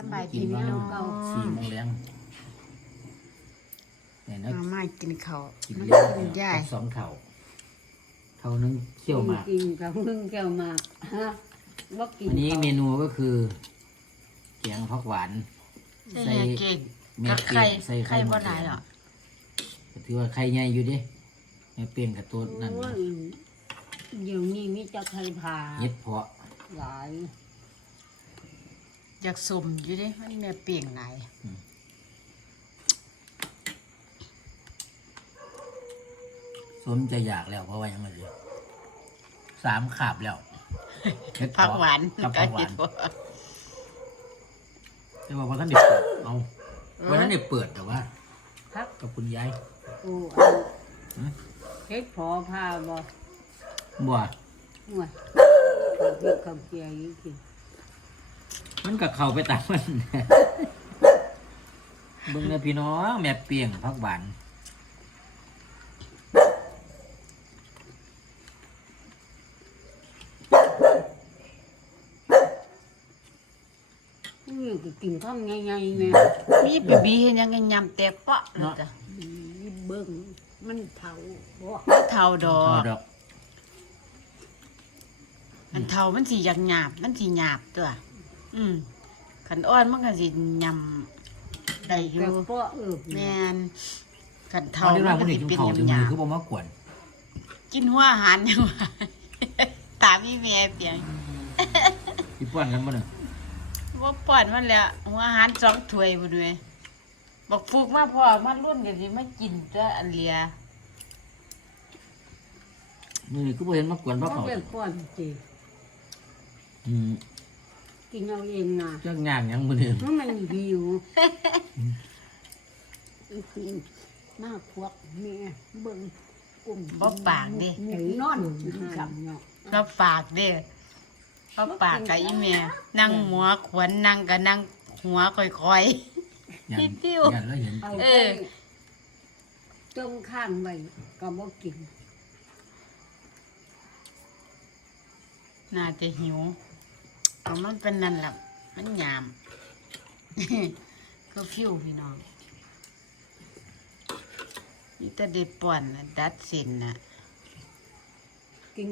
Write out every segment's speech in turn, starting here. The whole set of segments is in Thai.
สบายกิดีนพี่มาน้องสี่โมงแรงเนี่ยนะมามากินข้าวกินมาเลี้ยงกินย่ายกับสองเข่าเท่านึงเคี่ยวหมากกินกับนึ่งแก้วหมากฮะบ่กินอันนี้เมนูก็คือแกงผักหวานใส่เก่งแม่กับเปีไข่ยงใส่ไข่ไข่หมบ่ดหลายหรอกก็ถือว่าไข่ใหญ่อยู่เดิแม่เปียงกับตัวนั่นโอ้ยเดี๋ยวนี้มีจะไข่ผาเฮ็ดเพาะหลาย อยากสมอยู่เดิมันแม่เปลี่ยงหลายสมจะอยากแล้วเพราะว่ายังไงดีสามขาบแล้วเฮ็ดผักเพาะหวานกับผักหวานก็แต่ว่าพอท่านเด็กเปิดเอาวันนั้นเด็กเปิดแต่ว่าครับกับคุณยายโอ้อันหืมเฮ็ดพอพาบ่บัวห่วยข้าวเฮ็ดข้าวเกียร์อีกที มันกับเขาไปตามมันเบิ่งนะพี่น้องแม่เปียงพักหวานนี่ก็กินข้าวใหญ่ๆแม่มีบีบีเฮ็ดหยังกันยำแต่เปาะนะจ้ะนี่เบิ่งมันเฒ่าบ่บ่เท่าดอเอากดอก อันเท่ามันสิอยากหยาบมันสิหยาบตัว อืมขันอ่อนมันก็สิยำได้อยู่แต่ก็เออแม่นขันเอาเท่าที่มัเรานคก็นสินี้กินเป็นข้าวถึงหมืยาอบคือบ่มากวนๆกินหัวอาหารยังว่าตามพี่แม่เปียงพี่ป้อนกันบ่เนี่ยว่าป้อนมันแล้วหัวอาหารสองถ้วยบ่ด้วยบอกฟูกมาพ่อมารุ่นกันสิมากินจ้ะอันเลียมือนี้คือบ่เห็นมากวนบ่บ่เขาเป็นป้อนสิอืม กินเอาเองน่ะจักงานหยังมื้อนี้เพราะมันหิวมากพวกแม่เบิ่งกลุ่มบ่ปากเด้ไอ้นอนกินกับเนาะเราปากเด้เราปากกับอีแม่นั่งหัวขวนนั่งก็นั่งหัวค่อยยันปิ้วยันแล้วเห็นเอาเอไปอจงข้างไว้ก็บ่กิน ๆ น่าจะหิว เพราะมันเป็นนั่นแหละมันหยาม ก็ฟิวพี่น้องนี่แต่เด็ดป่อนน่ะดัดเส้นน่ะกิน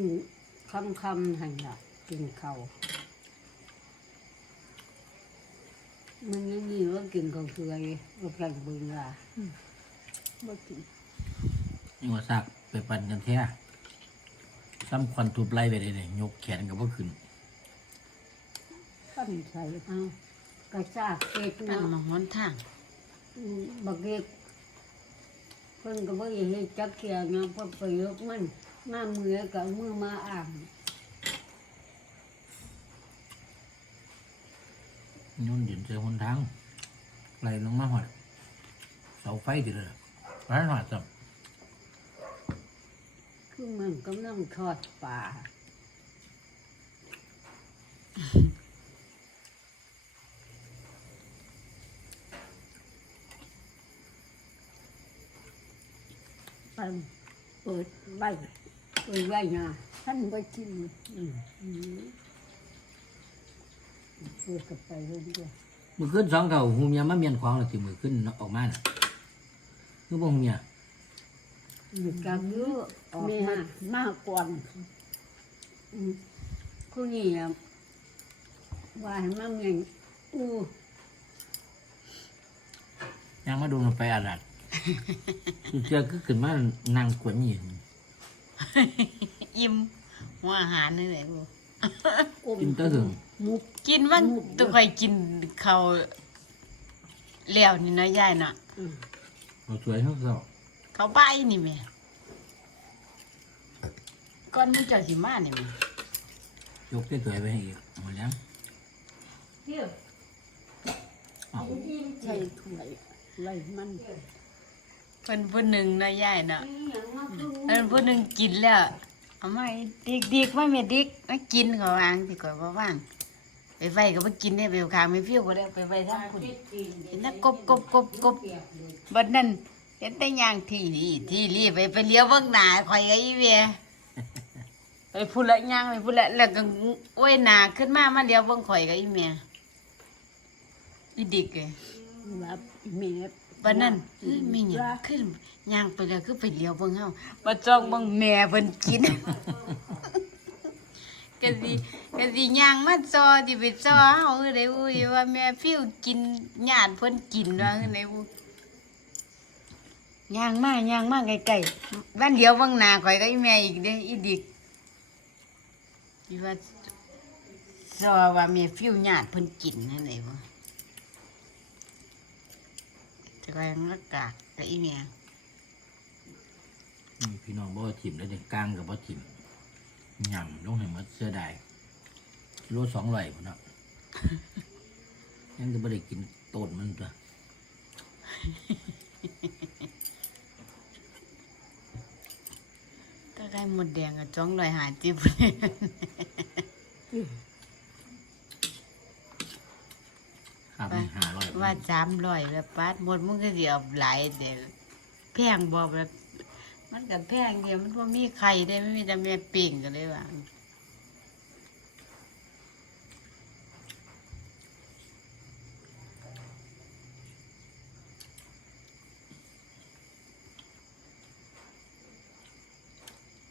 คำคำๆให้ละกินข้าวมันยังมีว่ากินข้าวเกลืออยู่ว่าแกงเบิ่งล่ะบ่กินนี่ว่าซากไปปั่นกันแท้ซ้ำควันทุบไล่ไปเลยเนี่ยยกแขนก็บ่ขึ้น ปั้นใส่เอากระชากเกล็ดมันเนาะมาหนทางอืมบักเก็ตเพิ่นก็บ่อยากเฮ็ดจักเที่ยเนาะเพราะประยคมันมามือกับมือมาอ่าง ย้อนเดินเจอหนทางไหลลงมาหอดเสาไฟติดเลยร้านหอดจับ คือมันกำลังทอดปลา ไปเปิดใบเปิดใบนะท่านบ่กินอืมอืมเปิดกับไปเรื่อยมือขึ้นสองเท่าหูเมียมาเมียนควางแล้วสิมือขึ้นออกมาน่ะคือบ่าหูเมียๆอยู่กับเยอะออกมา มากกว่าอืมคุณนี่อะว่าให้มาเมียนอู้ ยังมาดูมันไปอาดัด เจ้าก็ขึ้นมานั่งกวนยินอิ่มหัวอาหารนี่แหละลูกกินแตะถึงมุกกินมันตัวค่อยกินเขาวแล้วนี่เนาะยายเนาะอืมเราสวยทั้งสองเขาใบนี่แม่ก่อนมึงเจ้าสิมานี่แม่ยกสวยๆไปให้อีกหมดแล้วเที่ยวเอาใส่ถ้วยไรมันเพิ่นผู้หนึ่งเนาะยายเนาะอย่างมาคือเพิ่นผู้หนึ่งกินแล้วเอามาให้ดิกๆมาแม่ดิกมากินเขาวางสิก่อนบ่ว่างไปไว้ก็บ่กินได้ไปเอาข้างไม่ฟิวก็ได้ไปไว้ทางคุณเห็นนะกบกบกบกบบัดนั้นเห็นแต่ย่างที่นี่ที่รีไปไปเลี้ยวเบิ่งหน้าข่อยก็อีเวียไปพูดละย่างไปพูดละแล้วก็โอ้ยหน้าขึ้นมามาเลี้ยวเบิ่งข่อยก็อีเมียอีดิกไงว่าแม่ วันนั้นเอ้ยแม่หยังขึ้นย่างไปแล้วคือไปเลี้ยวเบิ่งเฮามาจ้องเบิ่งแม่เพิ่นกินก็สิก็สิย่างมาจอสิไปจอเฮาคือได้อุ้ยว่าแม่ฟิวกินญาติเพิ่นกินว่าคือได้อุ้ยย่างมาย่างมาไกลๆบ้านเดียวเบิ่งหน้าข่อยก็อีแม่อีกเด้อีดิกอีว่าจอว่าแม่ฟิวญาติเพิ่นกินนั่นแหละบ่ จะไปมันก็กากกับอีเมียนี่พี่น้องบ่ว่าถิ่มแล้วเนี่ยกลางกับบ่ถิ่มหย่ำลงให้หมันเสื้อได้โลสองร้อยพุ่นเนาะยังก็บ่ได้กินต้นมันตัวก็ได้หมดแดงกับจ้องลอยหาจิบ ครับนี่ห้าร้อยว่าสามร้อยแบบปาดหมดมึงก็เดียวหลายเดียวแพงบอกแบบมันกับแพงเดียวมันว่ามีไข่ได้ไม่มีแต่แม่ปิ่งกันเลยว่า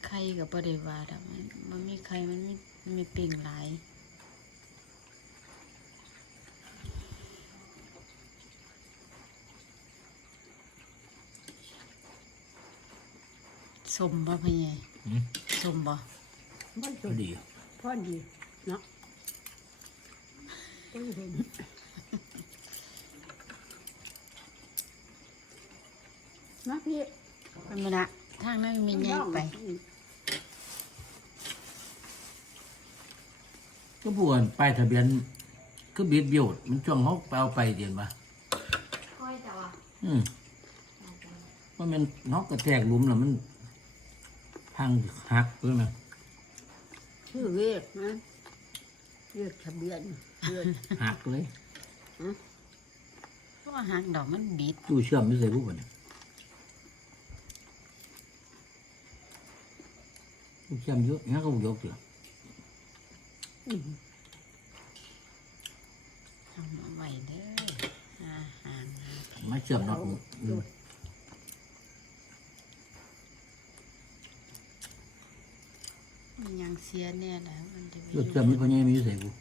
ไข่กับบริวารอะมันมันมีไข่มันมีมันมีปิ่งหลาย สมบ่พี่ใหญ่อืม สมบ่มันพสุอดดีพอดีเนาะต้องเห็นมาพี่มันบ่ละทางนั้นมีใหญ่ไปก็บวนป้ายทะเบียนก็บีบโยดมันช่วงเขาไปเอาไปเดียนปะค่อยแต่ว่าอืมว่ามันนอกกระแทกหลุมแล้วมัน พังหักด้วยนะชื่อเวกนะเวกทะเบียนเวกหักเลยเพราะว่าหางดอกมันบิดตู้เชื่อมไม่ใส่ผู้บ่เนี่ยตู้เชื่อมเยอะงั้นก็ยกเถอะอืมทำเอาไว้เด้ออาหารมาเชื่อมน็อตอืม มัน ยังเสียแน่แหล้วมันจะรถเชื่อมนี่พ่อใหญ่มีอยู่ใส่ผู้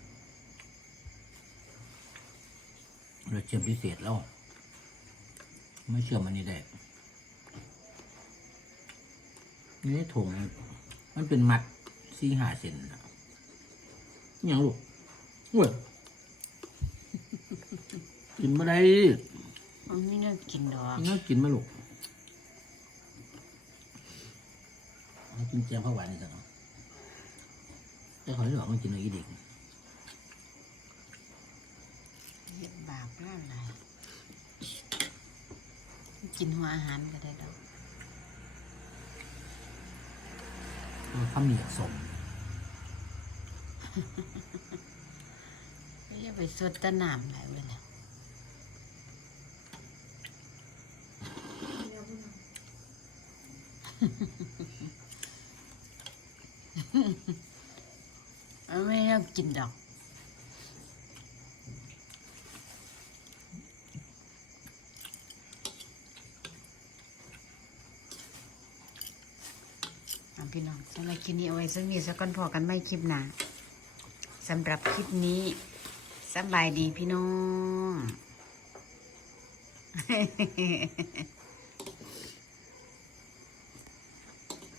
รถเชื่อมพิเศษแล้ว ไม่เชื่อมอันนี้ได้นี่ถุงมันเป็นมัดสี่ห้าเซนนะอิหยังลูกเว้ยกินมาได้มันไม่น่ากินดอกน่ากินไหมาลูกเอากินแจมข้าวหวานนี่สักหน่อย แต่ขอให้หลอกมันกินอะไรอีเด็กเฮ็ดบาปแล้วอะไรกินหัวอาหารก็ได้ดอกข้าวเหนียวสมก็อย่าไปสดแตะน้ำหลายเวลามันไม่น่า กินดอก พี่น้องสำหรับคลิปนี้เอาไว้สักนิดสักก่อนพอกันไม่คลิปหนาสำหรับคลิปนี้สบายดีพี่น้อง